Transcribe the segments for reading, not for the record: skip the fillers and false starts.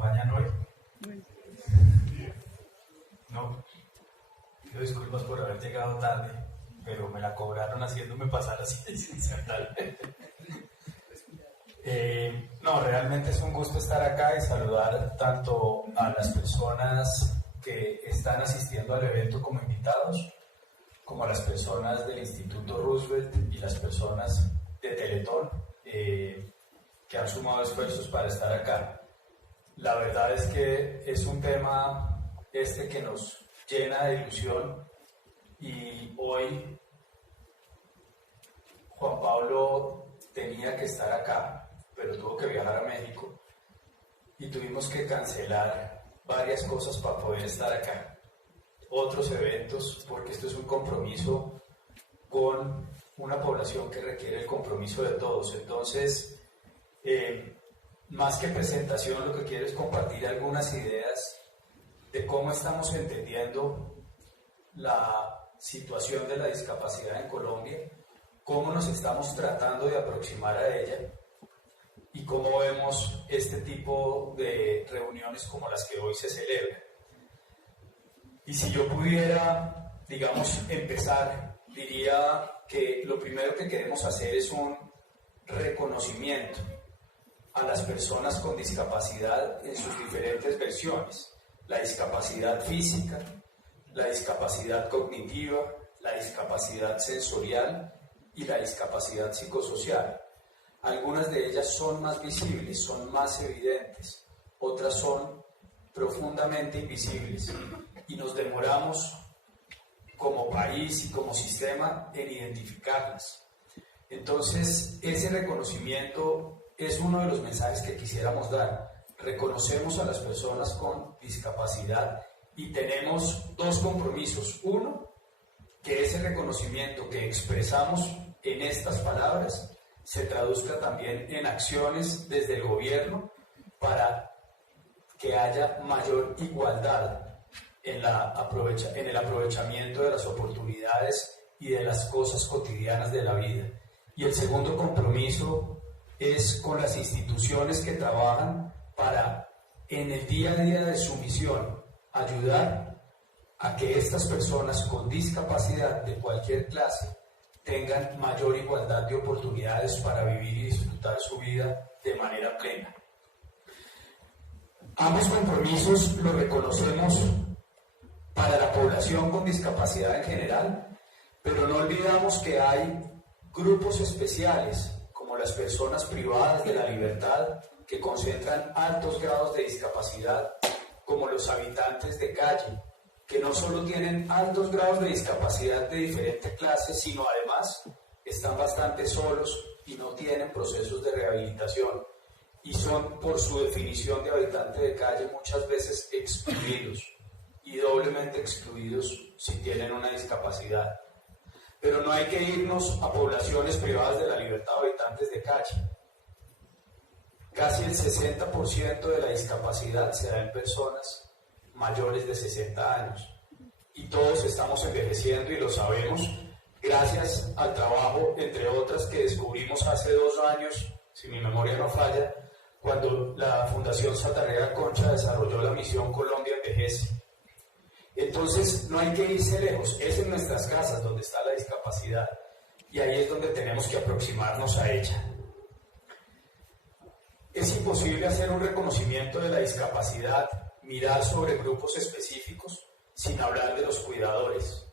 acompañan hoy. No, pido disculpas por haber llegado tarde, pero me la cobraron haciéndome pasar así sin sentar. No, realmente es un gusto estar acá y saludar tanto a las personas que están asistiendo al evento como invitados, como a las personas del Instituto Roosevelt y las personas de Teletón que han sumado esfuerzos para estar acá. La verdad es que es un tema que nos llena de ilusión y hoy Juan Pablo tenía que estar acá, pero tuvo que viajar a México y tuvimos que cancelar varias cosas para poder estar acá. Otros eventos, porque esto es un compromiso con una población que requiere el compromiso de todos. Entonces, más que presentación, lo que quiero es compartir algunas ideas de cómo estamos entendiendo la situación de la discapacidad en Colombia, cómo nos estamos tratando de aproximar a ella y cómo vemos este tipo de reuniones como las que hoy se celebran. Y si yo pudiera, digamos, empezar, diría que lo primero que queremos hacer es un reconocimiento a las personas con discapacidad en sus diferentes versiones: la discapacidad física, la discapacidad cognitiva, la discapacidad sensorial y la discapacidad psicosocial. Algunas de ellas son más visibles, son más evidentes, otras son profundamente invisibles y nos demoramos como país y como sistema en identificarlas. Entonces, ese reconocimiento es uno de los mensajes que quisiéramos dar. Reconocemos a las personas con discapacidad y tenemos dos compromisos. Uno, que ese reconocimiento que expresamos en estas palabras se traduzca también en acciones desde el gobierno para que haya mayor igualdad en el aprovechamiento de las oportunidades y de las cosas cotidianas de la vida. Y el segundo compromiso es con las instituciones que trabajan para, en el día a día de su misión, ayudar a que estas personas con discapacidad de cualquier clase tengan mayor igualdad de oportunidades para vivir y disfrutar su vida de manera plena. Ambos compromisos los reconocemos para la población con discapacidad en general, pero no olvidamos que hay grupos especiales, como las personas privadas de la libertad, que concentran altos grados de discapacidad, como los habitantes de calle, que no solo tienen altos grados de discapacidad de diferentes clases, sino además están bastante solos y no tienen procesos de rehabilitación, y son, por su definición de habitante de calle, muchas veces excluidos, y doblemente excluidos si tienen una discapacidad. Pero no hay que irnos a poblaciones privadas de la libertad o habitantes de calle. Casi el 60% de la discapacidad se da en personas mayores de 60 años. Y todos estamos envejeciendo y lo sabemos gracias al trabajo, entre otras, que descubrimos hace 2 años, si mi memoria no falla, cuando la Fundación Saldarriaga Concha desarrolló la misión Colombia Envejece. Entonces no hay que irse lejos, es en nuestras casas donde está la discapacidad y ahí es donde tenemos que aproximarnos a ella. Es imposible hacer un reconocimiento de la discapacidad, mirar sobre grupos específicos, sin hablar de los cuidadores.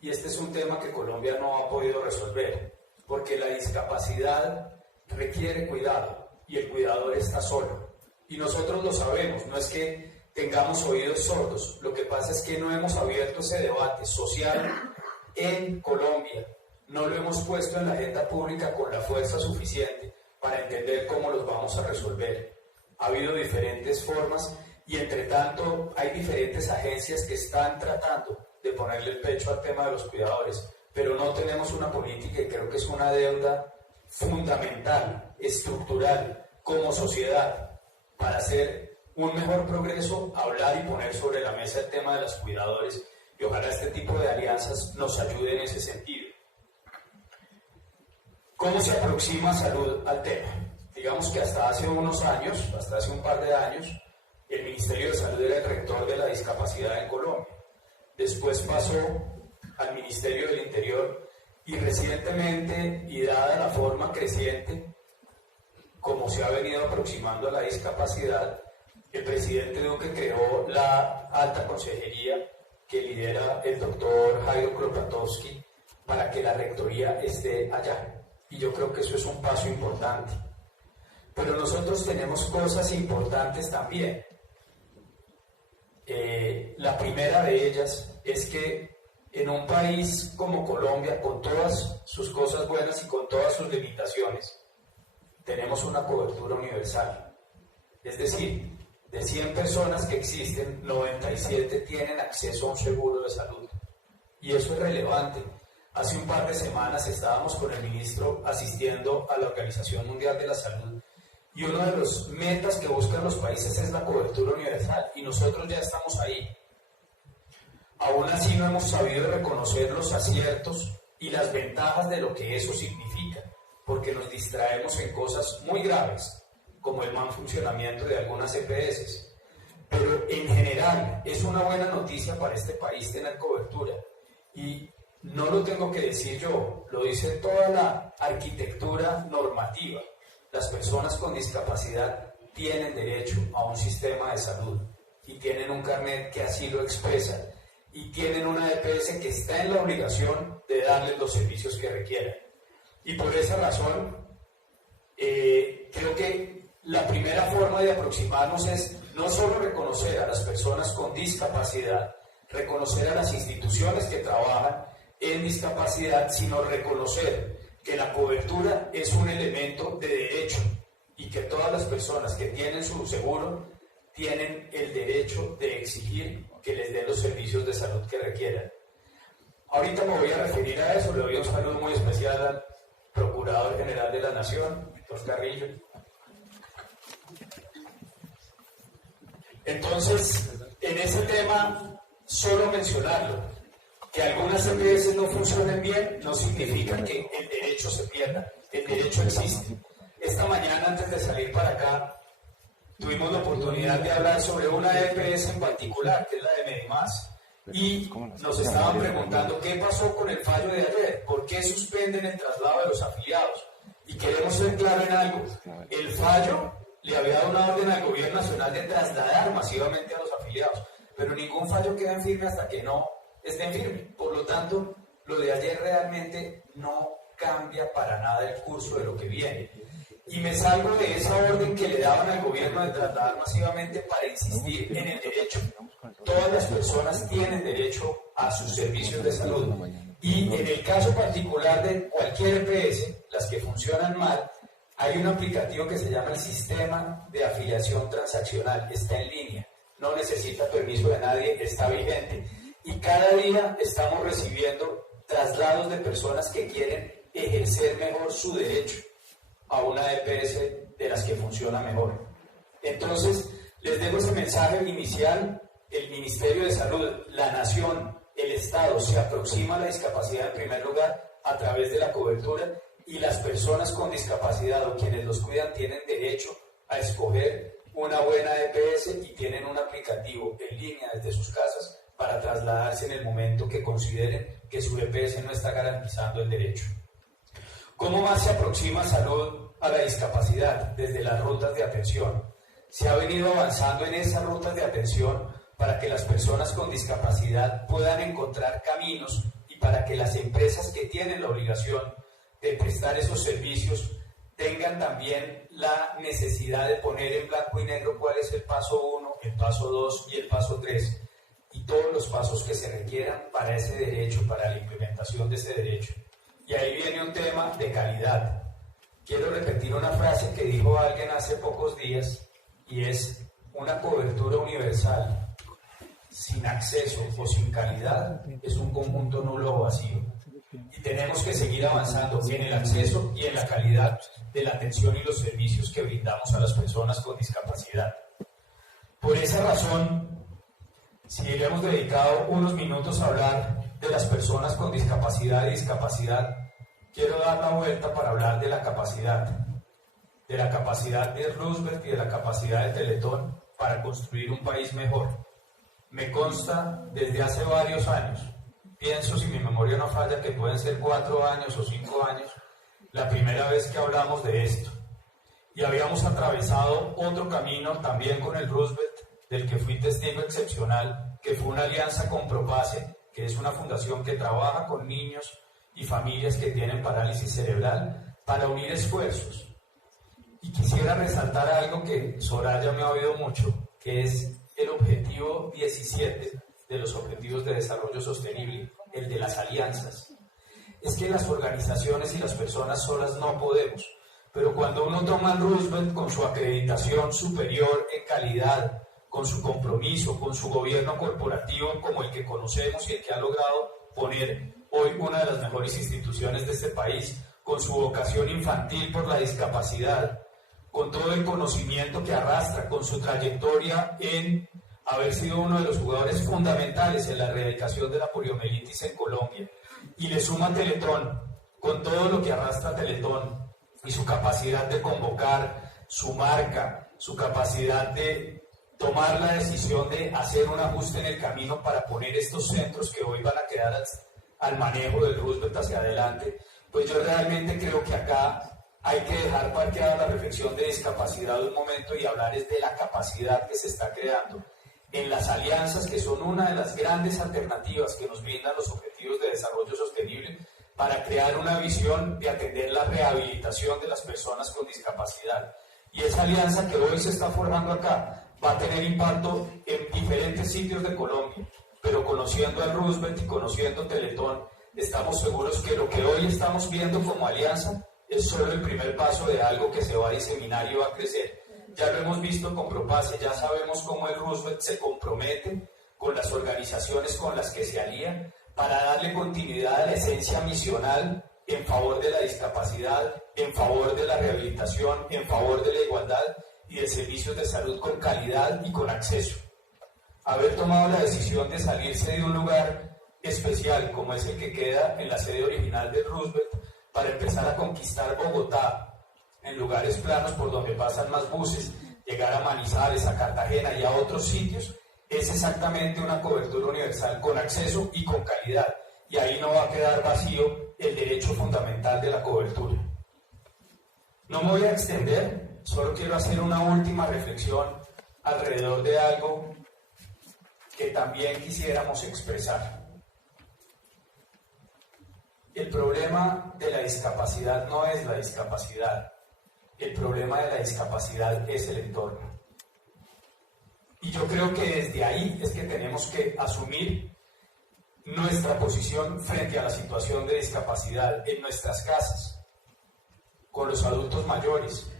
Y este es un tema que Colombia no ha podido resolver, porque la discapacidad requiere cuidado y el cuidador está solo. Y nosotros lo sabemos, no es que tengamos oídos sordos, lo que pasa es que no hemos abierto ese debate social en Colombia, no lo hemos puesto en la agenda pública con la fuerza suficiente para entender cómo los vamos a resolver. Ha habido diferentes formas y entre tanto hay diferentes agencias que están tratando de ponerle el pecho al tema de los cuidadores, pero no tenemos una política y creo que es una deuda fundamental, estructural, como sociedad, para hacer un mejor progreso, hablar y poner sobre la mesa el tema de los cuidadores, y ojalá este tipo de alianzas nos ayude en ese sentido. ¿Cómo se aproxima Salud al tema? Digamos que hasta hace unos años, hasta hace un par de años, el Ministerio de Salud era el rector de la discapacidad en Colombia. Después pasó al Ministerio del Interior y recientemente, y dada la forma creciente como se ha venido aproximando a la discapacidad, el presidente Duque creó la alta consejería que lidera el doctor Jairo Kropotowski para que la rectoría esté allá. Y yo creo que eso es un paso importante. Pero nosotros tenemos cosas importantes también. La primera de ellas es que en un país como Colombia, con todas sus cosas buenas y con todas sus limitaciones, tenemos una cobertura universal. Es decir, de 100 personas que existen, 97 tienen acceso a un seguro de salud. Y eso es relevante. Hace un par de semanas estábamos con el ministro asistiendo a la Organización Mundial de la Salud y una de las metas que buscan los países es la cobertura universal y nosotros ya estamos ahí. Aún así no hemos sabido reconocer los aciertos y las ventajas de lo que eso significa, porque nos distraemos en cosas muy graves, como el mal funcionamiento de algunas EPS. Pero en general es una buena noticia para este país tener cobertura. Y no lo tengo que decir yo, lo dice toda la arquitectura normativa. Las personas con discapacidad tienen derecho a un sistema de salud y tienen un carnet que así lo expresa y tienen una EPS que está en la obligación de darles los servicios que requieran. Y por esa razón, creo que la primera forma de aproximarnos es no solo reconocer a las personas con discapacidad, reconocer a las instituciones que trabajan en discapacidad, sino reconocer que la cobertura es un elemento de derecho y que todas las personas que tienen su seguro tienen el derecho de exigir que les den los servicios de salud que requieran. Ahorita me voy a referir a eso, le doy un saludo muy especial al Procurador General de la Nación, Víctor Carrillo. Entonces, en ese tema, solo mencionarlo, que algunas EPS no funcionen bien no significa que el derecho se pierda, el derecho existe. Esta mañana, antes de salir para acá, tuvimos la oportunidad de hablar sobre una EPS en particular, que es la de Medimás, y nos estaban preguntando qué pasó con el fallo de ayer, por qué suspenden el traslado de los afiliados. Y queremos ser claros en algo, el fallo le había dado una orden al gobierno nacional de trasladar masivamente a los afiliados, pero ningún fallo queda en firme hasta que no esté en firme. Por lo tanto, lo de ayer realmente no cambia para nada el curso de lo que viene. Y me salgo de esa orden que le daban al gobierno de trasladar masivamente para insistir en el derecho. Todas las personas tienen derecho a sus servicios de salud. Y en el caso particular de cualquier EPS, las que funcionan mal, hay un aplicativo que se llama el Sistema de Afiliación Transaccional. Está en línea, no necesita permiso de nadie, está vigente. Y cada día estamos recibiendo traslados de personas que quieren ejercer mejor su derecho a una EPS de las que funciona mejor. Entonces, les dejo ese mensaje inicial. El Ministerio de Salud, la Nación, el Estado se aproxima a la discapacidad en primer lugar a través de la cobertura y las personas con discapacidad o quienes los cuidan tienen derecho a escoger una buena EPS y tienen un aplicativo en línea desde sus casas para trasladarse en el momento que consideren que su EPS no está garantizando el derecho. ¿Cómo más se aproxima salud a la discapacidad? Desde las rutas de atención. Se ha venido avanzando en esas rutas de atención para que las personas con discapacidad puedan encontrar caminos y para que las empresas que tienen la obligación de prestar esos servicios tengan también la necesidad de poner en blanco y negro cuál es el paso 1, el paso 2 y el paso 3 y todos los pasos que se requieran para ese derecho, para la implementación de ese derecho. Y ahí viene un tema de calidad. Quiero repetir una frase que dijo alguien hace pocos días y es: una cobertura universal sin acceso o sin calidad es un conjunto nulo o vacío. Y tenemos que seguir avanzando en el acceso y en la calidad de la atención y los servicios que brindamos a las personas con discapacidad. Por esa razón, si le hemos dedicado unos minutos a hablar de las personas con discapacidad y discapacidad, quiero dar la vuelta para hablar de la capacidad de Roosevelt y de la capacidad de Teletón para construir un país mejor. Me consta desde hace varios años, pienso, si mi memoria no falla, que pueden ser 4 años o 5 años, la primera vez que hablamos de esto. Y habíamos atravesado otro camino también con el Roosevelt, del que fui testigo excepcional, que fue una alianza con Propase, que es una fundación que trabaja con niños y familias que tienen parálisis cerebral para unir esfuerzos. Y quisiera resaltar algo que Soraya me ha oído mucho, que es el objetivo 17 de los Objetivos de Desarrollo Sostenible, el de las alianzas. Es que las organizaciones y las personas solas no podemos, pero cuando uno toma al Roosevelt con su acreditación superior en calidad, con su compromiso, con su gobierno corporativo como el que conocemos y el que ha logrado poner hoy una de las mejores instituciones de este país, con su vocación infantil por la discapacidad, con todo el conocimiento que arrastra, con su trayectoria en haber sido uno de los jugadores fundamentales en la erradicación de la poliomielitis en Colombia, y le suma Teletón, con todo lo que arrastra Teletón, y su capacidad de convocar, su marca, su capacidad de tomar la decisión de hacer un ajuste en el camino para poner estos centros que hoy van a quedar al manejo del Roosevelt hacia adelante, pues yo realmente creo que acá hay que dejar parqueada la reflexión de discapacidad un momento y hablar es de la capacidad que se está creando en las alianzas, que son una de las grandes alternativas que nos brindan los Objetivos de Desarrollo Sostenible para crear una visión de atender la rehabilitación de las personas con discapacidad. Y esa alianza que hoy se está formando acá va a tener impacto en diferentes sitios de Colombia, pero conociendo al Roosevelt y conociendo Teletón, estamos seguros que lo que hoy estamos viendo como alianza es solo el primer paso de algo que se va a diseminar y va a crecer. Ya lo hemos visto con Propase, ya sabemos cómo el Roosevelt se compromete con las organizaciones con las que se alía para darle continuidad a la esencia misional en favor de la discapacidad, en favor de la rehabilitación, en favor de la igualdad y de servicios de salud con calidad y con acceso. Haber tomado la decisión de salirse de un lugar especial como es el que queda en la sede original de Roosevelt para empezar a conquistar Bogotá en lugares planos por donde pasan más buses, llegar a Manizales, a Cartagena y a otros sitios, es exactamente una cobertura universal con acceso y con calidad. Y ahí no va a quedar vacío el derecho fundamental de la cobertura. No me voy a extender, solo quiero hacer una última reflexión alrededor de algo que también quisiéramos expresar. El problema de la discapacidad no es la discapacidad. El problema de la discapacidad es el entorno. Y yo creo que desde ahí es que tenemos que asumir nuestra posición frente a la situación de discapacidad en nuestras casas, con los adultos mayores,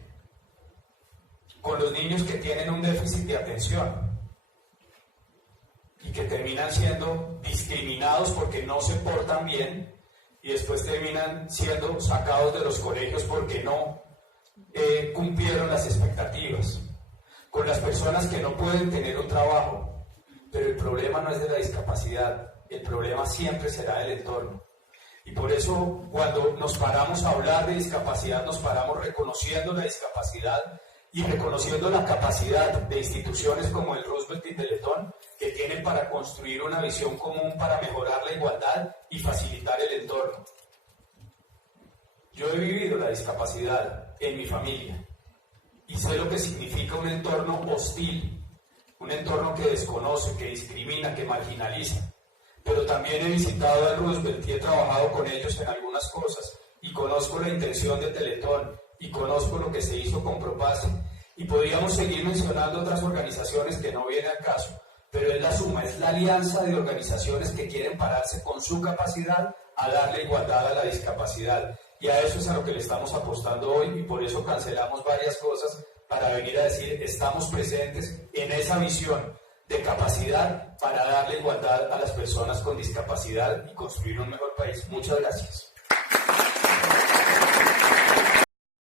con los niños que tienen un déficit de atención y que terminan siendo discriminados porque no se portan bien y después terminan siendo sacados de los colegios porque no cumplieron las expectativas, con las personas que no pueden tener un trabajo. Pero el problema no es de la discapacidad, el problema siempre será del entorno. Y por eso cuando nos paramos a hablar de discapacidad, nos paramos reconociendo la discapacidad y reconociendo la capacidad de instituciones como el Roosevelt y Teletón, que tienen para construir una visión común para mejorar la igualdad y facilitar el entorno. Yo he vivido la discapacidad en mi familia y sé lo que significa un entorno hostil, un entorno que desconoce, que discrimina, que marginaliza. Pero también he visitado a Roosevelt y he trabajado con ellos en algunas cosas y conozco la intención de Teletón y conozco lo que se hizo con Propase y podríamos seguir mencionando otras organizaciones que no vienen al caso, pero es la suma, es la alianza de organizaciones que quieren pararse con su capacidad a darle igualdad a la discapacidad. Y a eso es a lo que le estamos apostando hoy y por eso cancelamos varias cosas para venir a decir estamos presentes en esa visión de capacidad para darle igualdad a las personas con discapacidad y construir un mejor país. Muchas gracias.